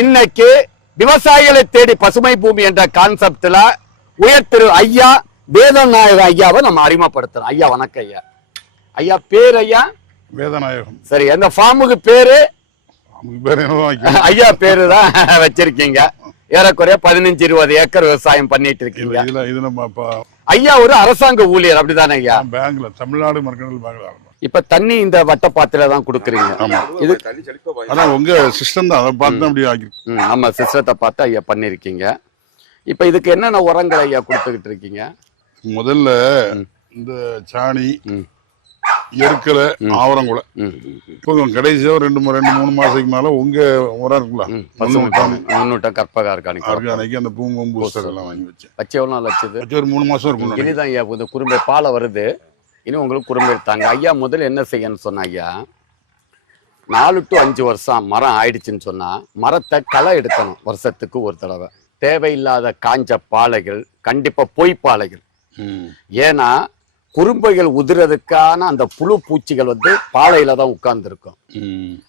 இன்னைக்கு விவசாயிகளை தேடி பசுமை பூமி என்ற கான்செப்ட்ல உயர் திரு ஐயா வேதநாயக ஐயாவை நம்ம அறிமுகப்படுத்துறோம். ஐயா வணக்கம் ஐயா. ஐயா பேர் ஐயா? வேதநாயகம். சரி அந்த ஃபார்முக்கு பேரு? ஐயா பேரு தான் வச்சிருக்கீங்க. ஏறக்குறைய பதினஞ்சு இருபது ஏக்கர் விவசாயம் பண்ணிட்டு இருக்கீங்க. ஐயா ஒரு அரசாங்க ஊழியர் அப்படிதானே ஐயா? பேங்க்ல தமிழ்நாடு மர்க்கண்டல் பேங்க்ல இப்ப தண்ணி இந்த வட்டப்பாத்தில தான் கொடுக்குறீங்க. ஆமா. இது ஆனா உங்க சிஸ்டம் தான். அதை பார்த்து தான் அப்படி ஆக்கி ம், ஆமா சிஸ்டத்தை பார்த்து ஐயா பண்ணிருக்கீங்க. இப்ப இதுக்கு என்னென்ன உரங்கள் ஐயா கொடுத்துக்கிட்டு இருக்கீங்க? முதல்ல இந்த சாணி. எருக்கலை ஆவரங்குலை ம், இப்போ கடைசியா ஒரு ரெண்டு ரெண்டு மூணு மாசத்துக்கு மேல உங்க உரம் இருக்குல்ல? முன்னூட்டம் கற்பக ஆர்கானிக் ஆர்கானிக் அந்த பூங்கும் பூஸ்டர் எல்லாம் வாங்கி வச்சேன். வச்சு எவ்வளவு நாள் வச்சது? வச்சு ஒரு மூணு மாசம் இருக்கும். இனிதான் ஐயா இந்த குறும்பை பாலை வருது. இனி உங்களுக்கு குறும்பை எடுத்தாங்க ஐயா முதல்ல என்ன செய்யணும்னு சொன்னா ஐயா நாலு டு அஞ்சு வருஷம் மரம் ஆயிடுச்சுன்னு சொன்னா மரத்தை களை எடுக்கணும் வருஷத்துக்கு ஒரு தடவை. தேவையில்லாத காஞ்ச பாலைகள் கண்டிப்பா பொய் பாலைகள். ஏன்னா குறும்பைகள் உதிரதுக்கான அந்த புழு பூச்சிகள் வந்து பாலையில தான் உட்கார்ந்துருக்கும்.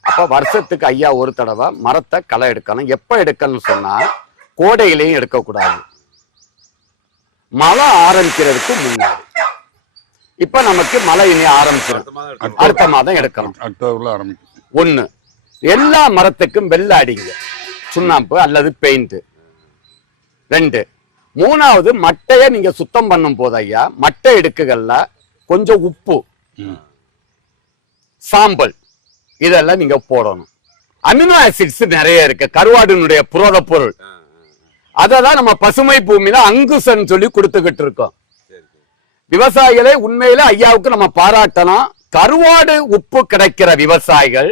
அப்ப வருஷத்துக்கு ஐயா ஒரு தடவை மரத்தை களை எடுக்கணும். எப்ப எடுக்கணும்னு சொன்னா கோடையிலையும் எடுக்கக்கூடாது. மழை ஆரம்பிக்கிறதுக்கு முன்னாடி. இப்ப நமக்கு மழை இனி ஆரம்பிச்சிடும் அடுத்த மாதம் எடுக்கணும் அக்டோபர்ல ஆரம்பிக்கும். ஒண்ணு எல்லா மரத்துக்கும் வெள்ளை அடிங்க. சுண்ணாம்பு அல்லது பெயிண்ட். ரெண்டு மூணாவது மட்டையை நீங்க சுத்தம் பண்ணும் போது ஐயா மட்டை இடுக்குகள்ல கொஞ்சம் உப்பு. சாம்பல் இதெல்லாம் நீங்க போடணும். அமினோ ஆசிட்ஸ் நிறைய இருக்கு. கருவாடினுடைய புரத பொருள். அததான் நம்ம பசுமை பூமியில அங்குசன் சொல்லி கொடுத்துக்கிட்டு இருக்கோம். விவசாயிகளை உண்மையில ஐயாவுக்கு நம்ம பாராட்டலாம் கருவாடு உப்பு கிடைக்கிற விவசாயிகள்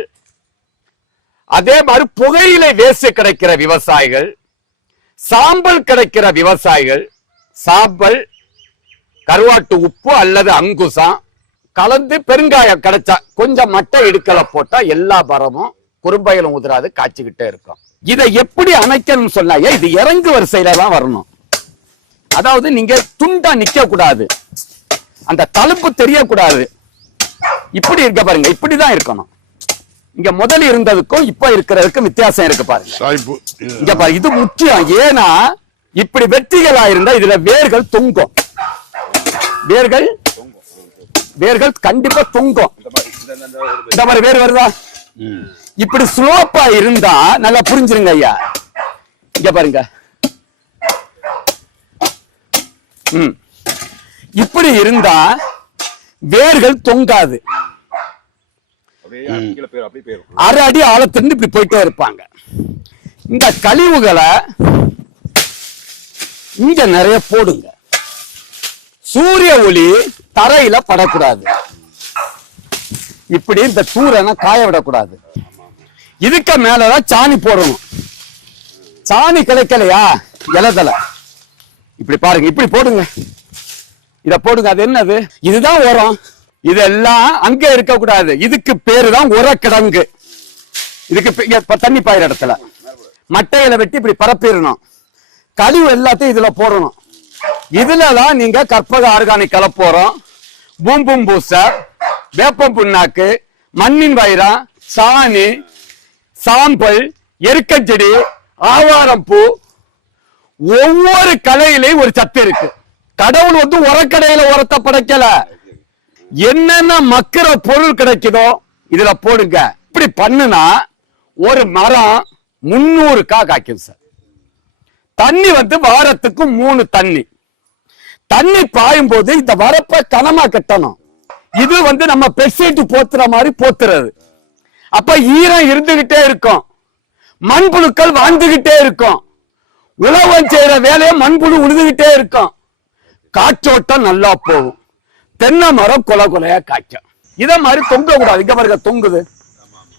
அதே மாதிரி புகையிலை வேஸ்ட் கிடைக்கிற விவசாயிகள் சாம்பல் கிடைக்கிற விவசாயிகள் சாம்பல் கருவாட்டு உப்பு அல்லது அங்குசம் கலந்து பெருங்காயம் கிடைச்சா கொஞ்சம் மட்டை இடுக்கலை போட்டா எல்லா மரமும் குறும்பையிலும் உதிராது காய்ச்சிக்கிட்டே இருக்கும். இதை எப்படி அமைக்கணும்னு சொன்னா ஏன் இது இறங்கு வரிசையில தான் வரணும். அதாவது நீங்க துண்டா நிக்க கூடாது அந்த தழுப்பு தெரியக்கூடாது. இப்படி இருக்க பாருங்க இப்படிதான் இருக்கணும். இங்க முதல் இருந்ததுக்கும் இப்ப இருக்கிறதுக்கும் வித்தியாசம் இருக்கு பாருங்க. இங்க பாரு இது முக்கியம். ஏன்னா இப்படி வெற்றிகளா இருந்தா இதுல வேர்கள் தொங்கும். வேர்கள் வேர்கள் கண்டிப்பா தொங்கும். இந்த மாதிரி வேர் வருதா. இப்படி ஸ்லோப்பா இருந்தா நல்லா புரிஞ்சிருங்க ஐயா. இங்க பாருங்க. ம். இப்படி இருந்தா வேர்கள் தொங்காது. அரை அடி ஆழத்திலிருந்து இப்படி போயிட்டே இருப்பாங்க. இந்த கழிவுகளை இங்க நிறைய போடுங்க. சூரிய ஒளி தரையில படக்கூடாது. இப்படி இந்த தூரனை காய விடக்கூடாது. இதுக்கு மேலதான் சாணி போடணும். சாணி கிடைக்கலையா? இலதலை. இப்படி பாருங்க இப்படி போடுங்க. இத போடுங்க அது என்னது? இதுதான் உரம். இதெல்லாம் அங்க இருக்க கூடாது இதுக்கு பேரு தான் உரக்கிடங்கு. இதுக்கு தண்ணி பாயிற இடத்துல. மட்டையில வெட்டி இப்படி பரப்பிடணும். கழிவு எல்லாத்தையும் இதுல போடணும். இதுல தான் நீங்க கற்பக ஆர்கானிக் கலப்போறோம். பூம்பும் பூசர் வேப்பம் புண்ணாக்கு மண்ணின் வயிறா சாணி சாம்பல் எருக்கச்செடி ஆவாரம் பூ. ஒவ்வொரு கலையிலையும் ஒரு சத்து இருக்கு. கடவுள் வந்து உரக்கடையில உரத்தை படைக்கல. என்னென்ன மக்கிற பொருள் கிடைக்குதோ இதுல போடுங்க. இப்படி பண்ணுனா ஒரு மரம் முன்னூறு கா காய்க்கும் சார். தண்ணி வந்து வாரத்துக்கு மூணு தண்ணி. தண்ணி பாயும் போது இந்த வரப்ப கனமா கட்டணும். இது வந்து நம்ம பெட்ஷீட் போத்துற மாதிரி போத்துறது. அப்ப ஈரம் இருந்துகிட்டே இருக்கும். மண்புழுக்கள் வாழ்ந்துகிட்டே இருக்கும். உழவன் செய்யற வேலையை மண்புழு உழுதுகிட்டே இருக்கும். காற்றோட்டம் நல்லா போகும். தென்னை மரம் கொலை கொலையா காய்க்கும். இத மாதிரி தொங்க கூடாது இங்க பாருங்க தொங்குது.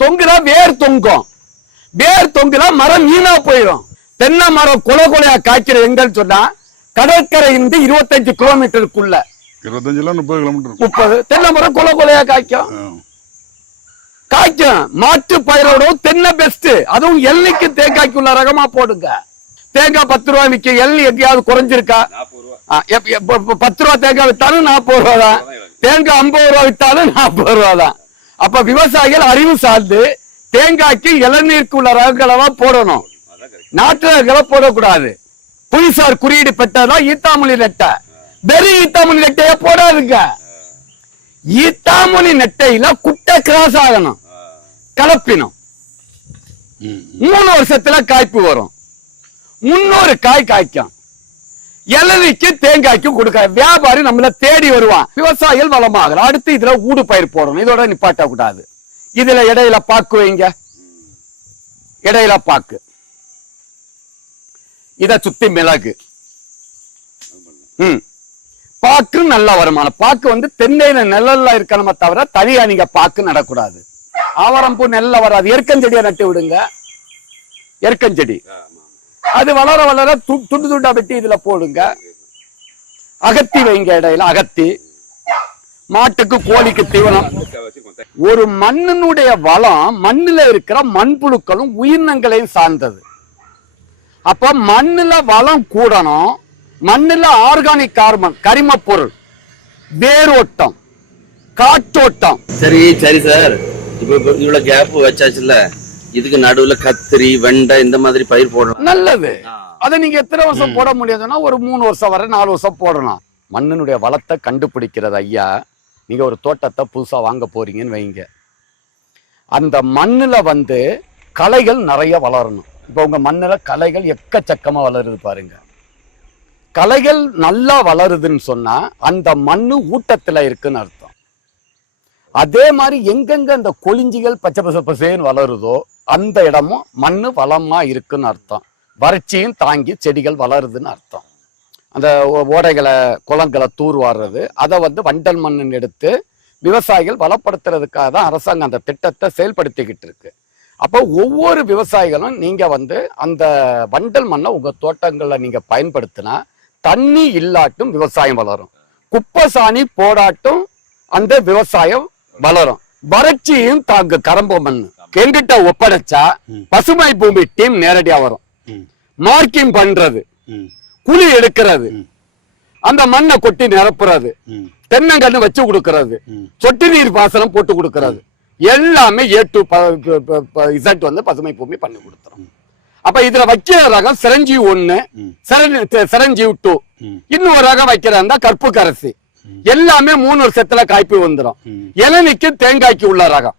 தொங்குனா வேர் தொங்கும். வேர் தொங்குனா மரம் வீணா போயிடும். தென்னை மரம் கொலை கொலையா காய்க்கிற எங்கன்னு சொன்னா கடற்கரை இருந்து இருபத்தஞ்சு கிலோமீட்டருக்குள்ள. இருபத்தஞ்சுல முப்பது கிலோமீட்டர் முப்பது. தென்னை மரம் கொலை கொலையா காய்க்கும். காய்க்கும். மாட்டு பயிரோட தென்னை பெஸ்ட் அதுவும் எல்லைக்கு தேங்காய்க்குள்ள ரகமா போடுங்க. தேங்காய் பத்து ரூபாய் விற்க எள்ளி எங்கேயாவது குறைஞ்சிருக்கா? பத்து ரூபா தேங்காய் வித்தாலும் நாற்பது ரூபா தான். தேங்காய் ஐம்பது ரூபா வித்தாலும் நாற்பது ரூபா தான். அப்ப விவசாயிகள் அறிவு சார்ந்து தேங்காய்க்கு இளநீருக்கு உள்ள ரகங்களை போடணும். நாட்டு ரகங்களை போடக்கூடாது. புலிசார் குறியீடு பெற்றதான் ஈத்தாமொழி நெட்டை. வெறும் ஈத்தாமொழி நெட்டையே போடாதுங்க. ஈத்தாமொழி நெட்டையில குட்டை கிராஸ் ஆகணும். கலப்பினம். மூணு வருஷத்துல காய்ப்பு வரும். முன்னூறு காய் காய்க்கும். இளநிக்கு தேங்காய்க்கும் கொடுக்க வியாபாரி நம்மள தேடி வருவான். விவசாயிகள் வளமாகலாம். அடுத்து இதுல ஊடு பயிர் போடணும். இதோட நிப்பாட்ட கூடாது. இதுல இடையில பாக்கு வைங்க. இடையில பாக்கு. இத சுத்தி மிளகு. ம். பாக்கு நல்ல வருமானம். பாக்கு வந்து தென்னையில நிழல்ல இருக்கணுமே தவிர தனியா நீங்க பாக்கு நடக்கூடாது. ஆவரம்பூ நெல்ல வராது. எருக்கஞ்செடியை நட்டு விடுங்க. எருக்கஞ்செடி அது வளர வளர துண்டு துண்டா வெட்டி இதுல போடுங்க. அகத்தி வைங்க இடையில அகத்தி. மாட்டுக்கு கோழிக்கு தீவனம். ஒரு மண்ணினுடைய வளம் மண்ணுல இருக்கிற மண்புழுக்களும் உயிரினங்களையும் சார்ந்தது. அப்ப மண்ணுல வளம் கூடணும் மண்ணுல ஆர்கானிக் கார்பன் கரிம பொருள் வேரோட்டம் காற்றோட்டம். சரி சரி சார் இப்ப இவ்வளவு கேப் வச்சாச்சுல்ல. இதுக்கு நடுவுல கத்திரி வெண்டை இந்த மாதிரி பயிர் போடலாம் நல்லது. அதை நீங்க எத்தனை வருஷம் போட முடியாதுன்னா ஒரு மூணு வருஷம் வரை நாலு வருஷம் போடலாம். மண்ணினுடைய வளத்தை கண்டுபிடிக்கிறது ஐயா நீங்க ஒரு தோட்டத்தை புதுசா வாங்க போறீங்கன்னு வைங்க. அந்த மண்ணுல வந்து களைகள் நிறைய வளரணும். இப்போ உங்க மண்ணுல களைகள் எக்கச்சக்கமா வளருது பாருங்க. களைகள் நல்லா வளருதுன்னு சொன்னா அந்த மண்ணு ஊட்டத்துல இருக்குன்னு அர்த்தம். அதே மாதிரி எங்கெங்க அந்த கொளிஞ்சிகள் பச்சை பச பசேன்னு வளருதோ அந்த இடமும் மண்ணு வளமா இருக்குன்னு அர்த்தம். வறட்சியும் தாங்கி செடிகள் வளருதுன்னு அர்த்தம். அந்த ஓடைகளை குளங்களை தூர்வாடுறது அதை வந்து வண்டல் மண்ணுன்னு எடுத்து விவசாயிகள் வளப்படுத்துறதுக்காக தான் அரசாங்கம் அந்த திட்டத்தை செயல்படுத்திக்கிட்டு இருக்கு. அப்போ ஒவ்வொரு விவசாயிகளும் நீங்க வந்து அந்த வண்டல் மண்ணை உங்க தோட்டங்களில் நீங்க பயன்படுத்தினா தண்ணி இல்லாட்டும் விவசாயம் வளரும். குப்பை சாணி போடாட்டும் அந்த விவசாயம் வளரும் வறட்சியும் தாங்கு கரம்பு மண் எங்கிட்ட ஒப்படைச்சா. பசுமை பூமி டீம் நேரடியா வரும். மார்க்கிங் பண்றது. குழி எடுக்கிறது. அந்த மண்ணை கொட்டி நிரப்புறது ம். தென்னங்கன்று வச்சு கொடுக்கறது. சொட்டு நீர் பாசனம் போட்டு கொடுக்கறது எல்லாமே ஏ டு இசட் வந்து பசுமை பூமி பண்ணி கொடுத்துரும் அப்ப இதுல வைக்கிற ரகம் சிரஞ்சீவி ஒண்ணு. சிரஞ்ச- சிரஞ்சீவி டூ. இன்னொரு ரகம் வைக்கிறதா கற்பு கரசி எல்லாமே மூணு வருஷத்துல காய்ப்பு வந்துடும். இளநிக்கு தேங்காய்க்கு உள்ள ரகம்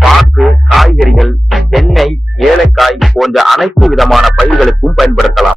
பாக்கு காய்கறிகள் தென்னை ஏலக்காய் போன்ற அனைத்து விதமான பயிர்களுக்கும் பயன்படுத்தலாம்.